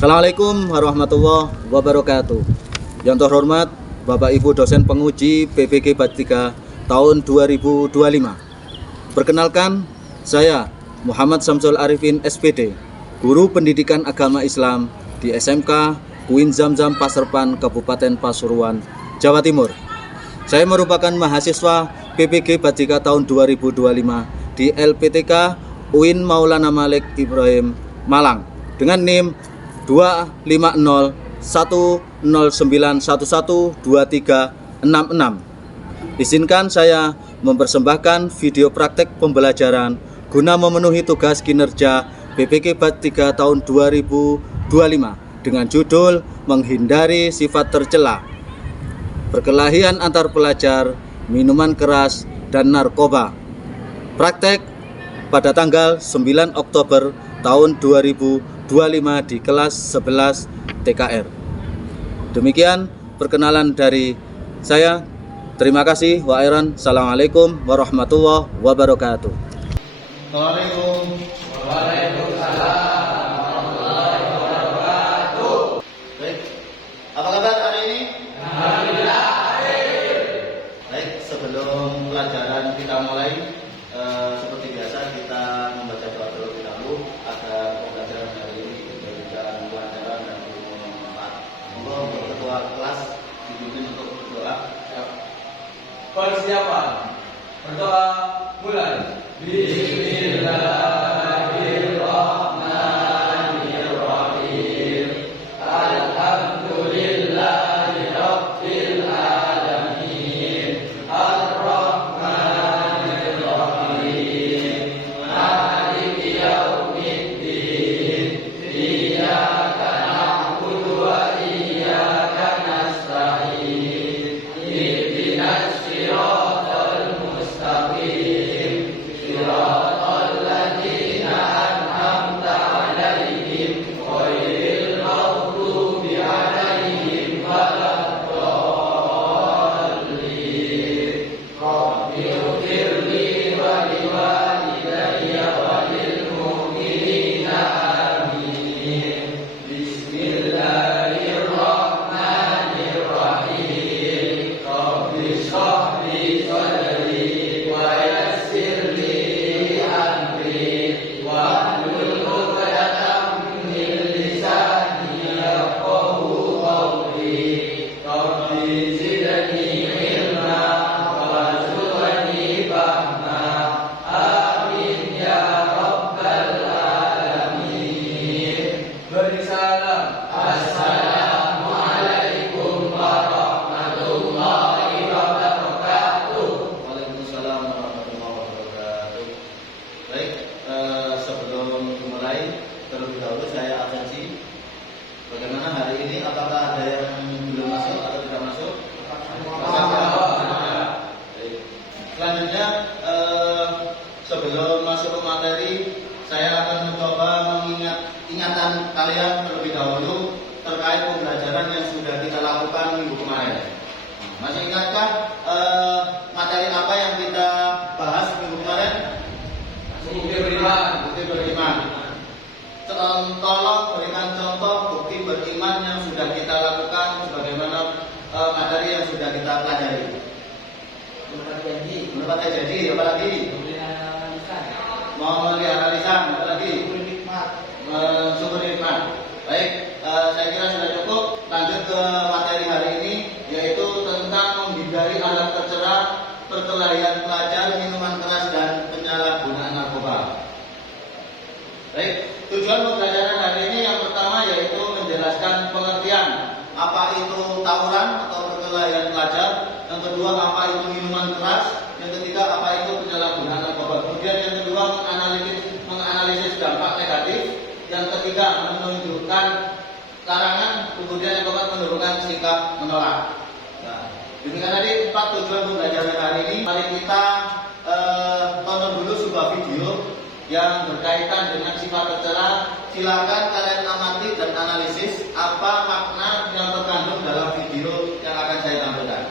Assalamualaikum warahmatullahi wabarakatuh. Yang terhormat Bapak Ibu dosen penguji PPG Batch 3 tahun 2025. Perkenalkan, saya Muhammad Samsul Arifin SPD, Guru Pendidikan Agama Islam di SMK Uin Zamzam Paserpan, Kabupaten Pasuruan, Jawa Timur. Saya merupakan mahasiswa PPG Batch 3 tahun 2025 di LPTK Uin Maulana Malik Ibrahim, Malang dengan NIM 2501091112366. Izinkan saya mempersembahkan video praktek pembelajaran guna memenuhi tugas kinerja PPG Batch 3 tahun 2025 dengan judul menghindari sifat tercela, perkelahian antar pelajar, minuman keras, dan narkoba. Praktek pada tanggal 9 Oktober tahun 2025 di kelas 11 TKR. Demikian perkenalan dari saya. Terima kasih. Assalamualaikum warahmatullahi wabarakatuh. Waalaikumsalam warahmatullahi wabarakatuh. Baik, apa kabar hari ini? Alhamdulillah. Baik, sebelum pelajaran kita mulai, seperti biasa kita membaca doa terlebih dahulu agar pembelajaran hari ini diberikan kelancaran dan bermanfaat. Monggo untuk ketua kelas dipimpin untuk berdoa. Persiapan. Berdoa mulai. Bismillahirrahmanirrahim. Alhamdulillahirabbil alamin. Ar-Rahmanir-Rahim. Maliki yaumiddin. Iyyaka na'budu wa iyyaka nasta'in. Ihdinas siratal mustaqim. Siratal ladzina an'amta 'alaihim ghairil maghdubi 'alaihim waladdallin. Rabbi ighfirli wa liwalidayya wa lil mu'minina amin. Bismillahirrahmanirrahim. Rabbi shrah li sadri wa yassir li amri wahlul 'uqdatam min lisani yafqahu qawli. Rabbi zidni ilma warzuqni fahma. Amin ya rabbal alamin. Beri salam. Assalamualaikum warahmatullahi wabarakatuh. Waalaikumsalam warahmatullahi wabarakatuh. Baik, sebelum dimulai terlebih dahulu saya absensi. Bagaimana hari ini? Apakah ada yang belum masuk atau tidak masuk? Baik. Selanjutnya, sebelum masuk ke materi, saya akan mencoba ingatan kalian terlebih dahulu terkait pembelajaran yang sudah kita lakukan minggu kemarin. Masih ingatkah materi apa yang kita bahas minggu kemarin? Bukti beriman. Bukti beriman. Tolong berikan contoh bukti beriman yang sudah kita lakukan sebagaimana materi yang sudah kita pelajari. Menepati janji, apa lagi? Memelihara lisan, apa lagi? Syukur nikmat. Baik, saya kira sudah cukup. Lanjut ke materi hari ini, yaitu tentang menghindari alat tercela, perkelahian pelajar, minuman keras, dan penyalahgunaan narkoba. Baik, tujuan pembelajaran hari ini yang pertama yaitu menjelaskan pengertian apa itu tawuran atau perkelahian pelajar, yang kedua apa itu minuman keras, yang ketiga apa itu penyalahgunaan narkoba. Kemudian yang kedua menganalisis dampak negatif, yang ketiga menunjukkan larangan, kemudian yang keempat menunjukkan sikap menolak. Nah, demikian tadi 4 tujuan pembelajaran hari ini. Mari kita tonton dulu sebuah video yang berkaitan dengan sifat tercela. Silakan kalian amati dan analisis apa makna yang terkandung dalam video yang akan saya tampilkan.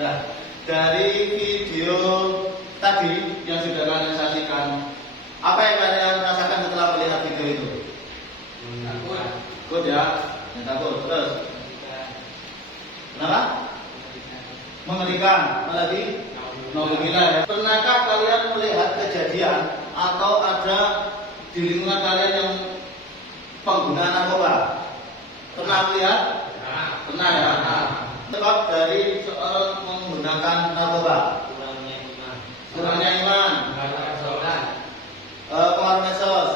Nah, dari video tadi yang sudah kalian saksikan, apa yang kalian rasakan setelah melihat video itu? Takut ya, yang takut. Terus, kenapa? Mengerikan, apalagi naudzubillah ya. Pernahkah kalian melihat kejadian atau ada di lingkungan kalian yang pengguna narkoba? Pernah melihat? Pernah ya. Sebab dari seorang menggunakan narkoba, kurangnya iman, pengaruh medsos,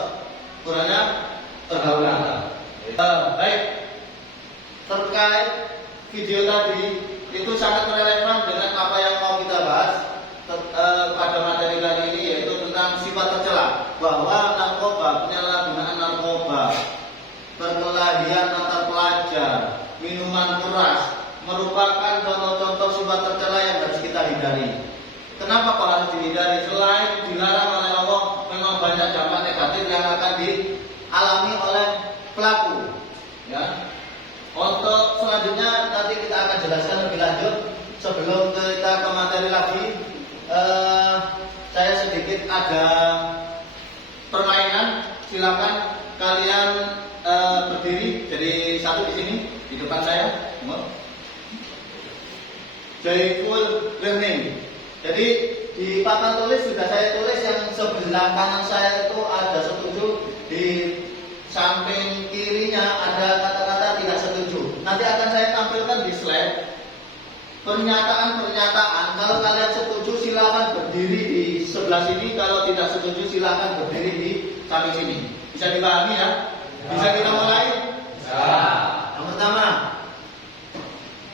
kurangnya pergaulan. Baik, terkait video tadi itu sangat relevan dengan apa yang mau kita bahas pada materi kali ini, yaitu tentang sifat tercela, bahwa narkoba, penyalahgunaan narkoba, perkelahian antar pelajar, minuman keras merupakan contoh-contoh sifat tercela yang harus kita hindari. Kenapa kok harus dihindari? Selain dilarang oleh Allah, memang banyak dampak negatif yang akan dialami oleh pelaku. Ya. Untuk selanjutnya nanti kita akan jelaskan lebih lanjut. Sebelum kita ke materi lagi, saya sedikit ada permainan. Silakan kalian berdiri jadi satu di sini di depan saya. Joyful learning. Jadi di papan tulis sudah saya tulis yang sebelah kanan saya itu ada setuju, di samping kirinya ada kata-kata tidak setuju. Nanti akan saya tampilkan di slide pernyataan-pernyataan. Kalau kalian setuju silakan berdiri di sebelah sini, kalau tidak setuju silakan berdiri di samping sini. Bisa dipahami ya? Bisa kita mulai? Bisa. Yang pertama,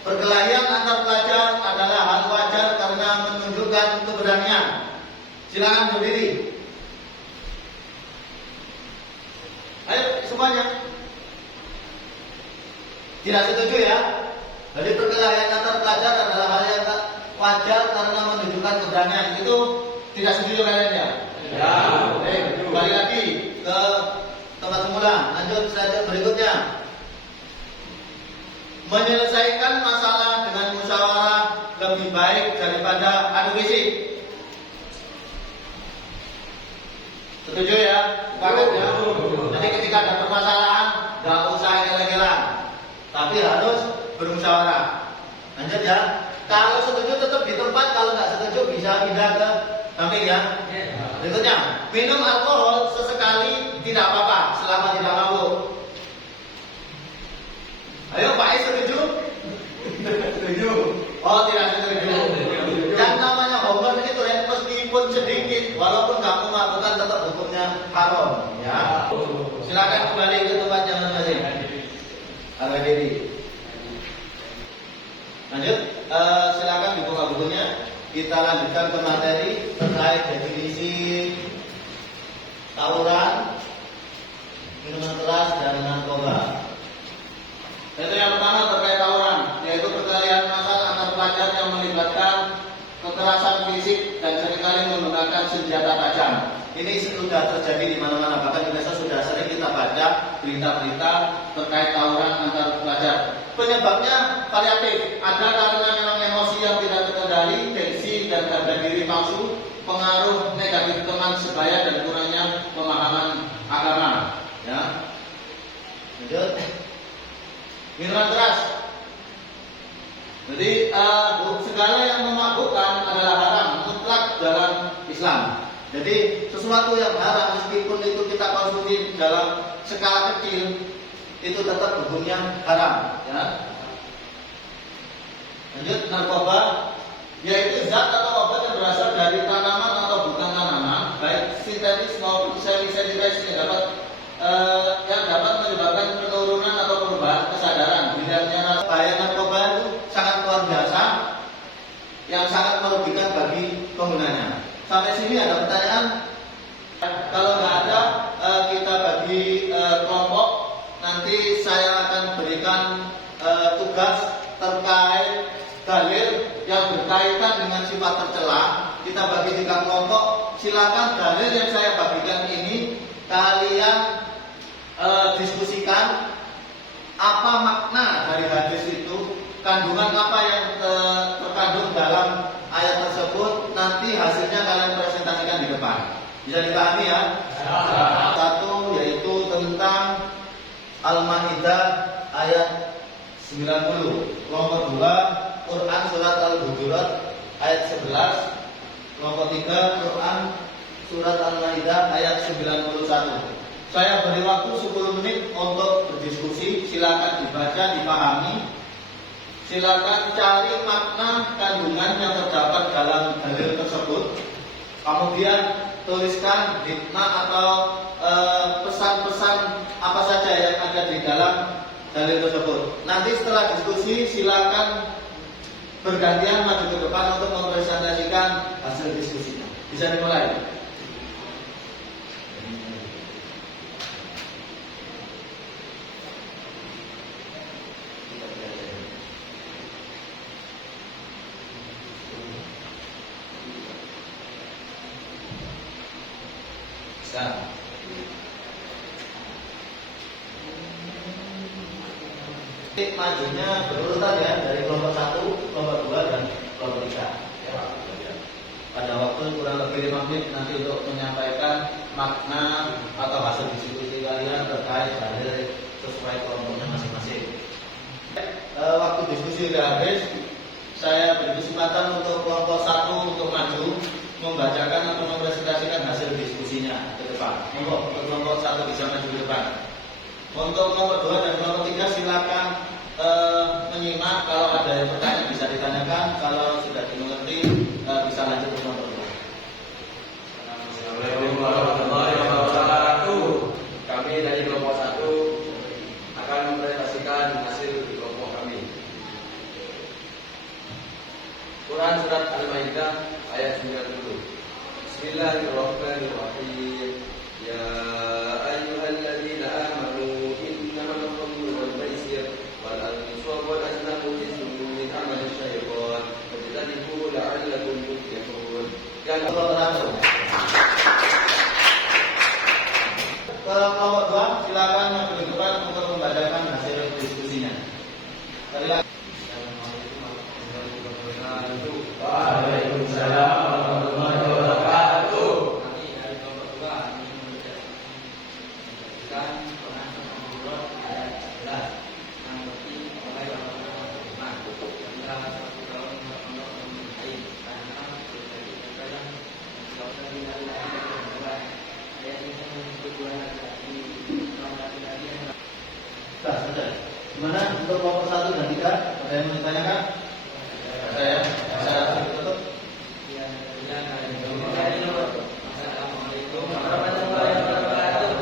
perkelahian antar pelajar adalah hal wajar karena menunjukkan keberanian. Silakan berdiri. Ayo semuanya. Tidak setuju ya? Jadi perkelahian antar pelajar adalah hal yang wajar karena menunjukkan keberanian. Itu tidak setuju kalian ya? Ya. Kembali lagi ke tempat semula. Lanjut saja berikutnya. Menyelesaikan masalah dengan musyawarah lebih baik daripada adu fisik. Setuju ya? Sepakat ya? Jadi ketika ada permasalahan, nggak usah eleng-eleng, tapi harus bermusyawarah. Lanjut ya. Kalau setuju tetap di tempat, kalau nggak setuju bisa pindah ke samping ya. Berikutnya, minum alkohol sesekali tidak apa-apa selama tidak mabuk. Ayo Pak Is, setuju? Setuju. Oh tidak setuju. Yang namanya homer itu meskipun sedikit, walaupun kamu melakukan tetap hukumnya haram. Ya. Silakan kembali ke tempatnya masing-masing. Harga diri. Lanjut, silakan dibuka bukunya. Kita lanjutkan ke materi terkait definisi tawuran, minuman keras dan narkoba. Itu yang pertama terkait tawuran, yaitu perkelahian massal antar pelajar yang melibatkan kekerasan fisik dan seringkali menggunakan senjata tajam. Ini sudah terjadi di mana-mana, bahkan di desa sudah sering kita baca berita-berita terkait tawuran antar pelajar. Penyebabnya variatif, ada karena memang emosi yang tidak terkendali, tensi dan harga diri palsu, pengaruh negatif teman sebaya dan kurangnya pemahaman agama. Ya. Lanjut. Minuman keras. Jadi segala yang memabukkan adalah haram mutlak dalam Islam. Jadi sesuatu yang haram meskipun itu kita konsumsi dalam skala kecil itu tetap hukumnya haram. Ya. Lanjut, narkoba yaitu zat atau obat yang berasal dari tanaman atau bukan tanaman, baik sintetis maupun semi-sintetis yang dapat menyebabkan penurunan atau perubahan kesadaran. Bidangnya bahaya narkoba itu sangat luar biasa, yang sangat merugikan bagi penggunanya. Sampai sini ada pertanyaan? Kalau nggak ada, kita bagi kelompok. Nanti saya akan berikan tugas terkait dalil yang berkaitan dengan sifat tercela. Kita bagi 3 kelompok. Silakan dalil yang saya bagikan ini kalian diskusikan apa makna dari hadis itu, kandungan apa yang terkandung dalam Bisa dipahami ya? Satu yaitu tentang Al-Maidah ayat 90. Kelompok 2 Quran surat Al-Hujurat ayat 11. Kelompok 3 Quran surat Al-Maidah ayat 91. Saya beri waktu 10 menit untuk berdiskusi. Silakan dibaca, dipahami. Silakan cari makna kandungan yang terdapat dalam dalil tersebut. Kemudian tuliskan hikmah atau pesan-pesan apa saja yang ada di dalam dalil tersebut. Nanti setelah diskusi silakan bergantian maju ke depan untuk mempresentasikan hasil diskusinya. Bisa dimulai. Sekarang. Majunya berurutan ya, dari kelompok 1, kelompok 2 dan kelompok 3. Pada waktu kurang lebih 5 menit nanti untuk menyampaikan makna atau hasil diskusi kalian terkait dalil sesuai kelompoknya masing-masing. Waktu diskusi sudah habis, saya beri kesempatan untuk kelompok 1 untuk maju membacakan atau mempresentasikan hasil diskusinya ke depan. Untuk kelompok 1 bisa maju ke depan. Untuk kelompok 2 dan kelompok 3 silakan menyimak. Kalau ada yang pertanyaan bisa ditanyakan. Kalau sudah dimengerti bisa lanjut ke kelompok 2. Assalamualaikum warahmatullahi wabarakatuh. Kami dari kelompok 1 akan mempresentasikan hasil di kelompok kami. Quran surat Al-Maidah ayat 90. Bismillahirrahmanirrahim. Ya ayyuhalladzina amanu innamal khamru wal maisir wal ansab wal azlamu rijsun min amali syaitan fajtanibuhu la'allakum tuflihun. Kelompok 1. Kelompok 2 silakan maju ke depan untuk membacakan hasil diskusinya. Sekali lagi. Waalaikumsalam warahmatullahi wabarakatuh. Kami dari kelompok 2 menjelaskan Quran Al-Hujurat ayat 11 yang berarti mulai Rahman. Kita satu tahun untuk mencintai karena terjadi kekayaan dan tidak ada ayat ini menyebut dua laki-laki kaum laki-laki yang Sudah. Gimana untuk kelompok 1 dan 3? Ada yang mau ditanyakan? Saya tutup. Assalamualaikum warahmatullahi wabarakatuh.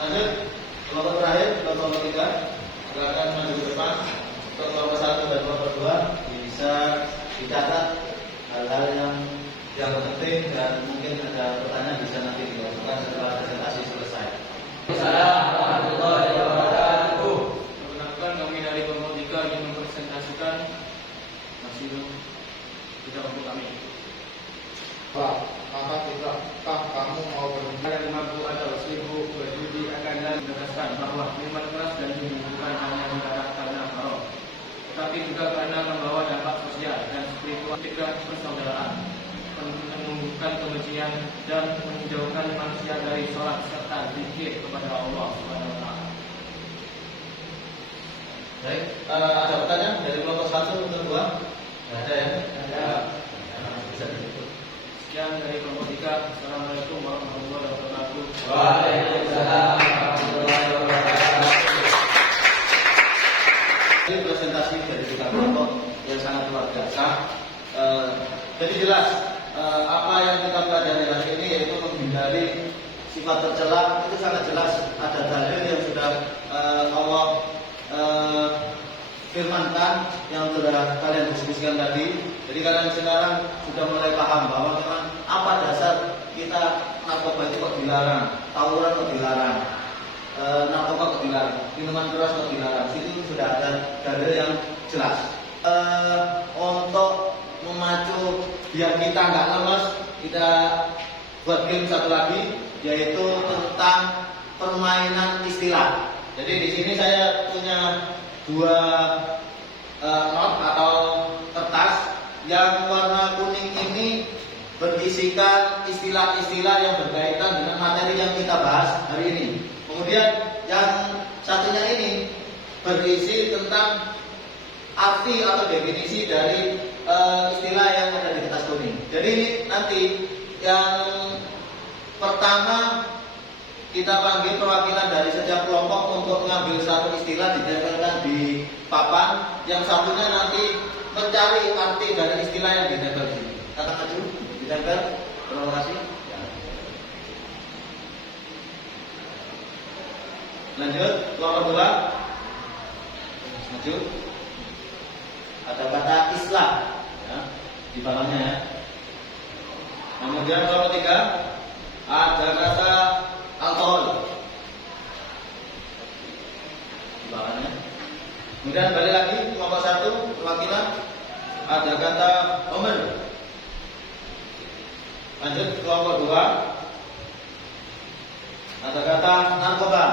Lanjut, kelompok terakhir, kelompok 3. Silakan maju ke depan. Untuk kelompok 1 dan kelompok 2 bisa dicatat hal-hal yang penting dan mungkin ada pertanyaan bisa nanti dilakukan setelah presentasi selesai. Assalamualaikum warahmatullahi wabarakatuh. Perkenalkan kami dari kelompok 3 ingin mempresentasikan hasil kita untuk kami. Pak, maka tidakkah kamu mau berhenti? Yang mampu atau sibuk berjudi akan dan menegaskan bahwa minuman keras dan judi bukan hanya dilarang karena haram, tetapi juga karena membawa dampak sosial dan spiritual, mencegah persaudaraan, menumbuhkan kebencian dan menjauhkan manusia dari sholat serta zikir kepada Allah Subhanahu wa taala. Baik, ada pertanyaan dari kelompok 1 untuk 2? Tidak ada ya? Ada. Bisa ditutup. Sekian dari kelompok 3. Assalamualaikum warahmatullahi wabarakatuh. Waalaikumsalam warahmatullahi wabarakatuh. Ini presentasi dari tiga kelompok yang sangat luar biasa. Jadi jelas apa yang kita pelajari hari ini yaitu menghindari sifat tercela. Itu sangat jelas ada dalil yang sudah Allah firmankan yang sudah kalian diskusikan tadi. Jadi kalian sekarang sudah mulai paham bahwa memang apa dasar kita narkoba itu kok dilarang, tawuran kok dilarang, narkoba kok dilarang, minuman keras kok dilarang. Itu sudah ada dalil yang jelas. Untuk memacu biar kita nggak lemes, kita buat game satu lagi yaitu tentang permainan istilah. Jadi di sini saya punya dua not atau kertas. yang warna kuning ini berisikan istilah-istilah yang berkaitan dengan materi yang kita bahas hari ini. Kemudian yang satunya ini berisi tentang arti atau definisi dari istilah yang ada di kertas kuning. Jadi ini nanti yang pertama kita panggil perwakilan dari setiap kelompok untuk mengambil satu istilah ditempelkan di papan. Yang satunya nanti mencari arti dari istilah yang ditempel di sini. Kata maju, ditempel, provokasi. Ya. Lanjut, kelompok 2. Maju. Ada kata Islam, ya, di bawahnya ya. Kemudian kelompok 3 ada kata alkohol di bawahnya. Kemudian balik lagi kelompok 1 perwakilan ada kata Omer. Lanjut kelompok 2 ada kata narkoba.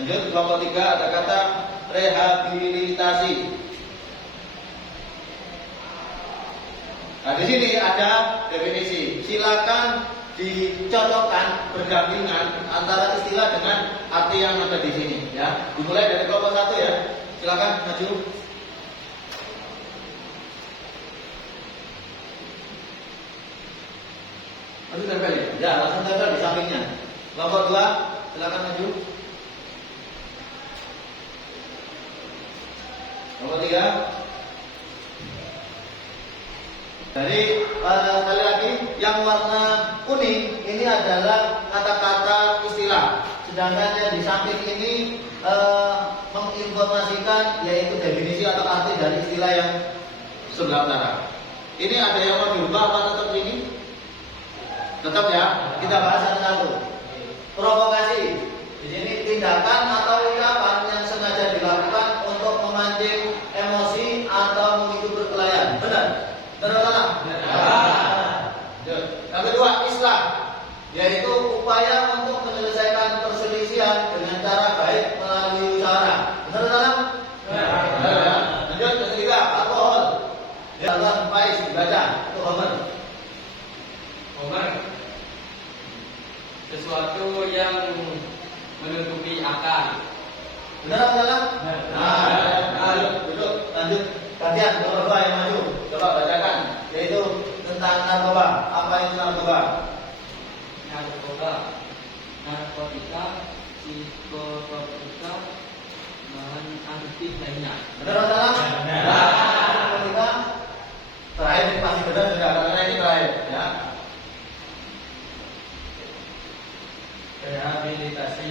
Lanjut kelompok 3 ada kata rehabilitasi. Nah, di sini ada definisi. Silakan dicocokkan berdampingan antara istilah dengan arti yang ada di sini ya. Dimulai dari kelompok 1 ya. Silakan maju. Langsung tempel ya? Ya, langsung tempel di sampingnya. Kelompok 2 silakan maju. Kelompok 3. Jadi sekali lagi yang warna kuning ini adalah kata-kata istilah, sedangkan yang di samping ini menginformasikan yaitu definisi atau arti dari istilah yang sebelah utara. Ini ada yang mau diubah apa tetap ini? Tetap ya, kita bahas satu-satu. Provokasi. Di sini tindakan atau ucapan yang sengaja dilakukan untuk memancing emosi atau memicu perkelahian. Benar? Benar atau salah? Yang kedua, Islam, yaitu upaya untuk menyelesaikan perselisihan dengan cara baik melalui usaha. Benar atau salah? Benar. Lanjut, yang ketiga, alkohol. Ya Allah, Faiz dibaca. Itu Homer. Homer, sesuatu yang menutupi akal. Benar atau salah? Benar. Duduk, lanjut. Gantian, nomor 2 yang maju. Coba bacakan, yaitu tentang narkoba. Apa itu narkoba? Narkotika, psikotropika, bahan aktif lainnya. Benar atau salah? Benar. Narkotika. Terakhir ini pasti benar sudah, karena ini terakhir ya. Rehabilitasi,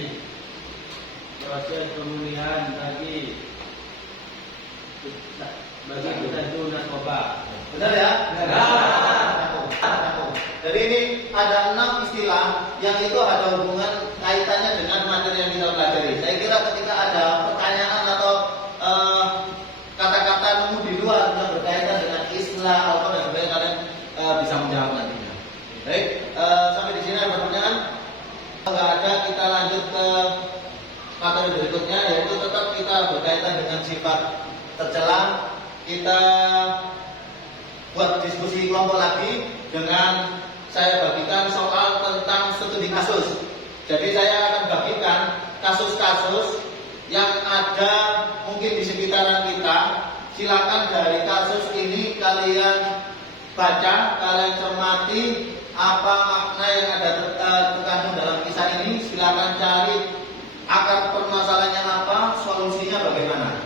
proses pemulihan bagi pecandu narkoba. Benar ya? Benar. Jadi ini ada 6 istilah yang itu ada hubungan kaitannya dengan materi yang kita pelajari. Saya kira ketika ada pertanyaan atau kata-kata nemu di luar yang berkaitan dengan istilah apa dan sebagainya, kalian bisa menjawab nantinya. Baik, sampai di sini ada pertanyaan. Kalau ada, kita lanjut ke materi berikutnya, yaitu tetap kita berkaitan dengan sifat tercela. Kita buat diskusi kelompok lagi dengan saya bagikan soal tentang studi kasus. Jadi saya akan bagikan kasus-kasus yang ada mungkin di sekitaran kita. Silakan dari kasus ini kalian baca, kalian cermati apa makna yang ada terkandung dalam kisah ini. Silakan cari akar permasalahannya apa, solusinya bagaimana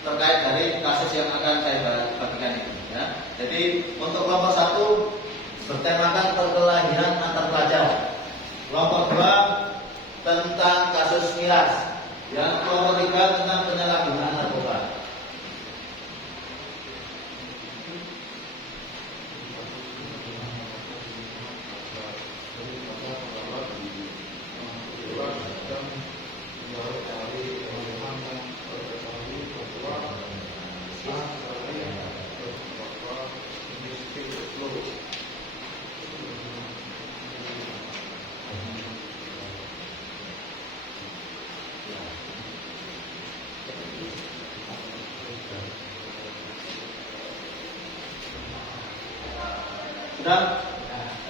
terkait dari kasus yang akan saya bagikan ini ya. Jadi untuk kelompok 1 bertemakan perkelahian antar pelajar. Kelompok 2 tentang kasus miras. Yang kelompok 3 tentang penyalahgunaan narkoba. Sudah?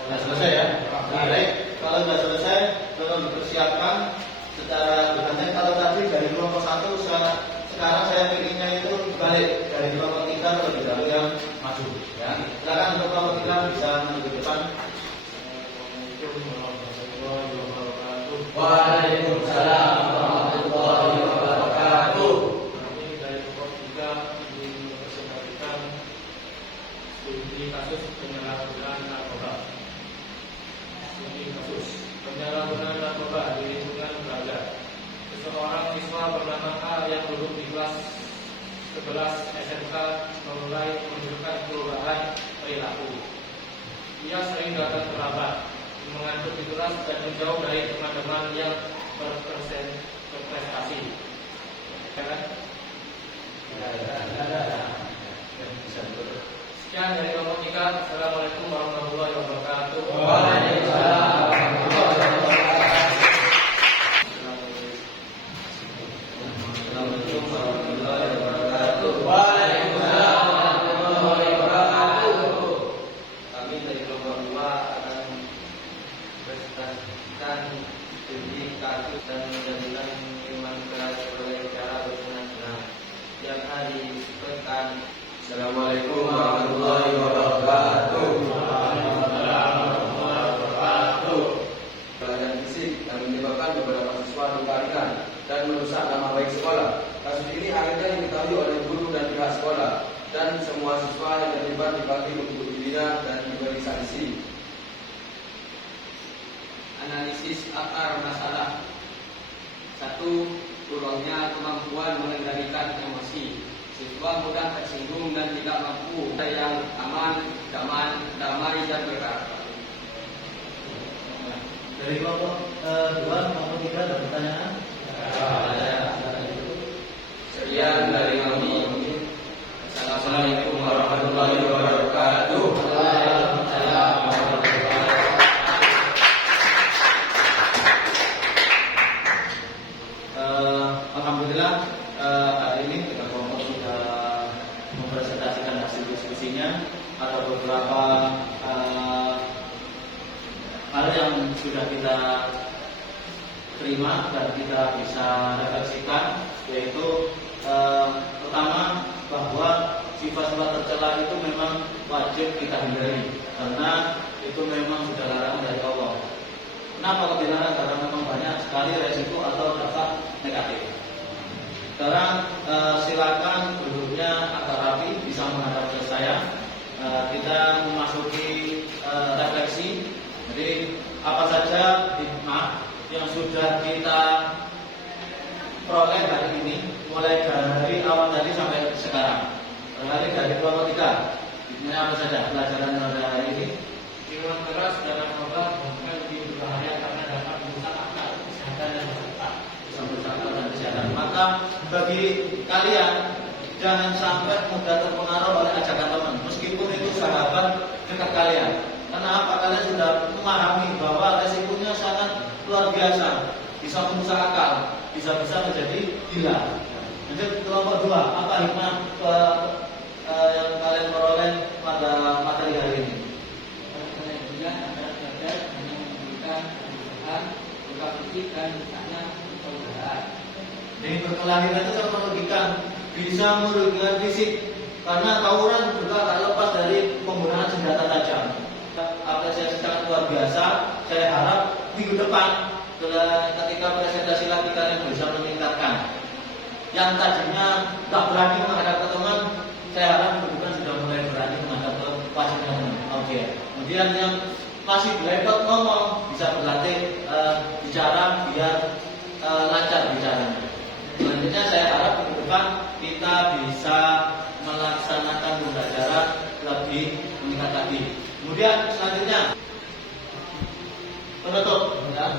Sudah selesai ya? Baik, kalau sudah selesai, tolong dipersiapkan secara bukannya kalau tadi dari kelompok 1 sekarang saya pilihnya itu balik dari kelompok 3 terlebih dahulu yang maju ya. Silakan untuk kelompok 3 bisa maju ke depan. Waalaikumsalam warahmatullahi wabarakatuh. Kami dari kelompok 3 ingin mempresentasikan studi kasus penyalahgunaan narkoba. Studi kasus penyalahgunaan narkoba di lingkungan belajar. Seseorang siswa bernama A yang duduk di kelas 11 SMK mulai menunjukkan perubahan perilaku. Ia sering datang terlambat, mengantuk di kelas dan menjauh dari teman-teman yang berprestasi. Ya kan? Sekian dari kelompok 3. Assalamualaikum warahmatullahi wabarakatuh. Waalaikumsalam. Kami dari kelompok 2 akan presentasikan studi kasus dan menjadikan minuman keras sebagai cara bersenang-senang. Tiap hari pekan. Assalamualaikum warahmatullahi wabarakatuh. Pelanggaran fisik yang menyebabkan beberapa siswa luka ringan dan merusak nama baik sekolah. Kasus ini akhirnya diketahui oleh guru dan pihak sekolah, dan semua siswa yang terlibat dibagi untuk dibina dan diberi sanksi. Analisis akar masalah. 1. Kurangnya kemampuan mengendalikan emosi. Siswa mudah tersinggung dan tidak mampu yang aman, damai dan berkarakter. Dari kelompok 2, kelompok 3 ada pertanyaan? Sekian dari kami. Assalamualaikum warahmatullahi wabarakatuh. Alhamdulillah hari ini kita kelompok sudah mempresentasikan hasil diskusinya. Ada beberapa hal yang sudah kita terima dan kita bisa refleksikan, yaitu pertama bahwa sifat-sifat tercela itu memang wajib kita hindari karena itu memang sudah larangan dari Allah. Kenapa kok dilarang? Karena memang banyak sekali resiko atau dampak negatif. Sekarang silakan duduknya agak rapi, bisa menghadap ke saya. Kita memasuki refleksi. Jadi apa saja hikmah yang sudah kita peroleh hari ini, mulai dari awal tadi sampai sekarang. Mulai dari kelompok 3. Hikmahnya apa saja pelajaran pada hari ini? Minuman keras dan narkoba bukan lebih berbahaya karena dapat merusak akal, kesehatan dan otak. Bisa merusak akal dan kesehatan. Maka bagi kalian jangan sampai mudah terpengaruh oleh ajakan teman, meskipun itu sahabat dekat kalian. Karena apa? Kalian sudah memahami bahwa resikonya sangat luar biasa, bisa merusak akal, bisa-bisa menjadi gila. Jadi kelompok 2, apa hikmah yang kalian peroleh pada materi hari ini? Juga adalah belajar hanya memberikan kebutuhan berupa fisik dan misalnya kesaudara. Jadi perkelahian itu kan merugikan, bisa merugikan fisik karena tawuran juga tak lepas dari penggunaan senjata tajam. Apresiasi sangat luar biasa. Saya harap minggu depan ketika presentasi lagi kalian bisa meningkatkan. Yang tadinya tak berani menghadap ke teman, saya harap minggu depan sudah mulai berani menghadap ke pasien teman. Oke. Kemudian yang masih beletot ngomong bisa berlatih bicara biar lancar bicaranya. Selanjutnya saya harap minggu depan kita bisa melaksanakan pembelajaran lebih meningkat lagi. Kemudian selanjutnya penutup. Ya.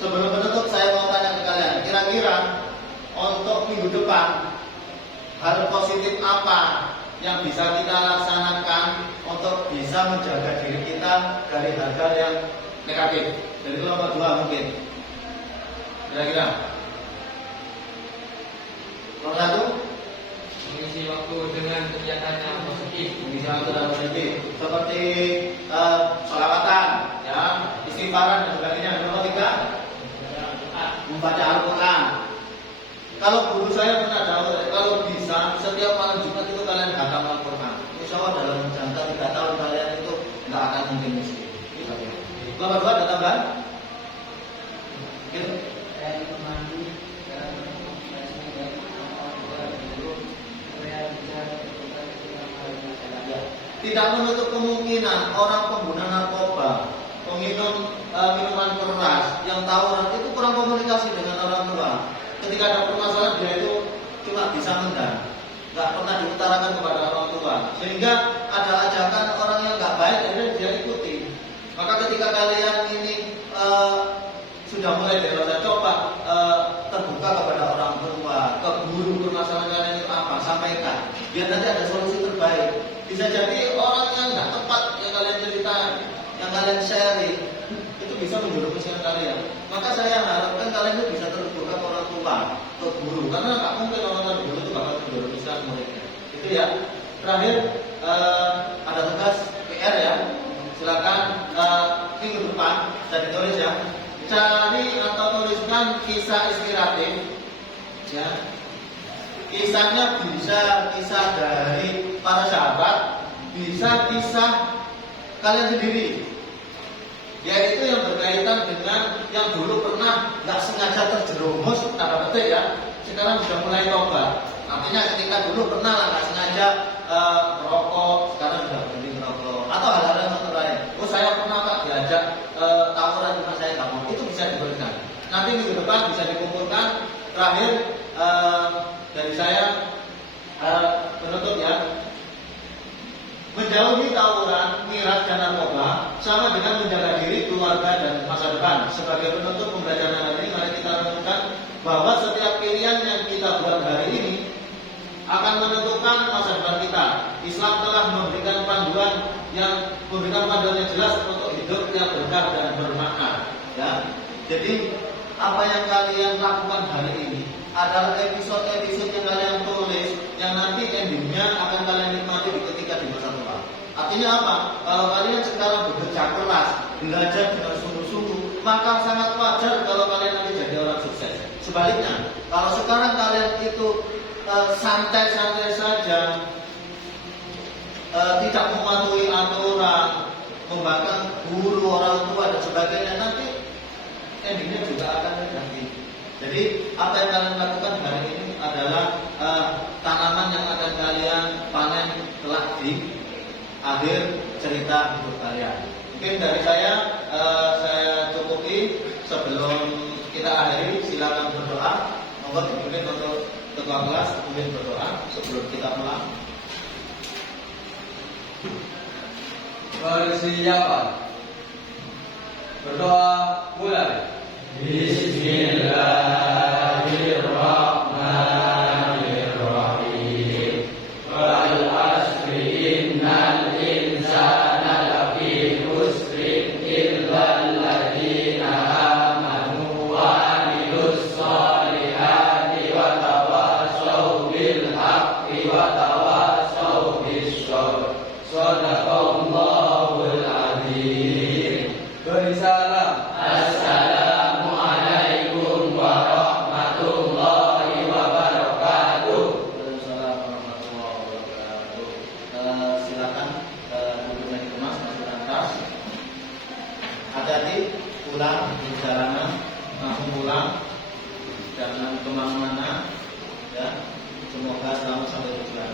Sebelum penutup saya mau tanya ke kalian, kira-kira untuk minggu depan hal positif apa yang bisa kita laksanakan untuk bisa menjaga diri kita dari hal-hal yang negatif? Dari kelompok 2 mungkin. Kira-kira nomor 1, Mengisi waktu dengan kegiatan yang positif. silaturahmi positif seperti sholawatan, ya, istighfaran dan sebagainya. Nomor 3, membaca Al-Quran. Kalau guru saya pernah jawab, kalau bisa setiap malam Jumat itu kalian khatam Al-Quran. Insya Allah dalam jangka 3 tahun kalian itu nggak akan mungkin miskin. Nomor 2 ada tambahan? Gitu. Tidak menutup kemungkinan orang pengguna narkoba, peminum minuman keras, yang tawuran itu kurang komunikasi dengan orang tua. Ketika ada permasalahan dia itu cuma bisa mendam, nggak pernah diutarakan kepada orang tua. Sehingga ada ajakan orang yang nggak baik dan dia ikuti. Maka ketika kalian ini sudah mulai dewasa, coba terbuka kepada orang tua, ke guru permasalahan kalian itu apa, sampaikan. Biar nanti ada solusi terbaik. Bisa jadi orang yang nggak tepat yang kalian cerita, yang kalian sharing, itu bisa menjerumuskan kalian. Maka saya harapkan kalian itu bisa terbuka ke orang tua, ke guru, karena nggak mungkin orang guru itu bakal menjerumuskan muridnya. Itu ya. Terakhir ada tugas PR ya. Silakan minggu depan bisa ditulis ya. Cari atau tuliskan kisah inspiratif, ya. Kisahnya bisa kisah dari para sahabat, bisa kisah kalian sendiri, yaitu yang berkaitan dengan yang dulu pernah nggak sengaja terjerumus, tanda petik ya, sekarang sudah mulai tobat. Artinya ketika dulu pernah lah nggak sengaja merokok, sekarang sudah berhenti merokok, atau hal-hal yang lain. Oh saya pernah Pak diajak tawuran, cuma saya nggak mau. Itu bisa diberikan. Nanti minggu depan bisa dikumpulkan. Terakhir dari saya penutup ya, menjauhi tawuran, miras dan narkoba sama dengan menjaga diri, keluarga dan masa depan. Sebagai penutup pembelajaran hari ini, mari kita renungkan bahwa setiap pilihan yang kita buat hari ini akan menentukan masa depan kita. Islam telah memberikan panduan yang jelas untuk hidup yang berkah dan bermakna. Ya, jadi apa yang kalian lakukan hari ini adalah episode-episode yang kalian tulis, yang nanti endingnya akan kalian nikmati ketika di masa tua. Artinya apa? Kalau kalian sekarang bekerja keras, belajar dengan sungguh-sungguh, maka sangat wajar kalau kalian nanti jadi orang sukses. Sebaliknya, kalau sekarang kalian itu santai-santai saja, tidak mematuhi aturan, membangkang guru, orang tua dan sebagainya, nanti endingnya juga akan negatif. Jadi apa yang kalian lakukan hari ini adalah tanaman yang akan kalian panen kelak di akhir cerita hidup kalian. Mungkin dari saya cukupi. Sebelum kita akhiri, silakan berdoa. Mungkin untuk ketua kelas mungkin berdoa sebelum kita pulang. Persiapan. Berdoa mulai. Bismillahirrahmanirrahim. Wal asri innal insana lafi khusrin illa alladziina amanu wa amilus solihati wa tawassaw bil haqqi wa tawassaw bis sabr. Shadaqallahul azim. Beri salam. Assalamualaikum warahmatullahi wabarakatuh. Silakan duduknya dikemas, masukkan tas. Hati-hati pulang di jalanan, langsung pulang, jangan kemana-mana. Ya, semoga selamat sampai tujuan.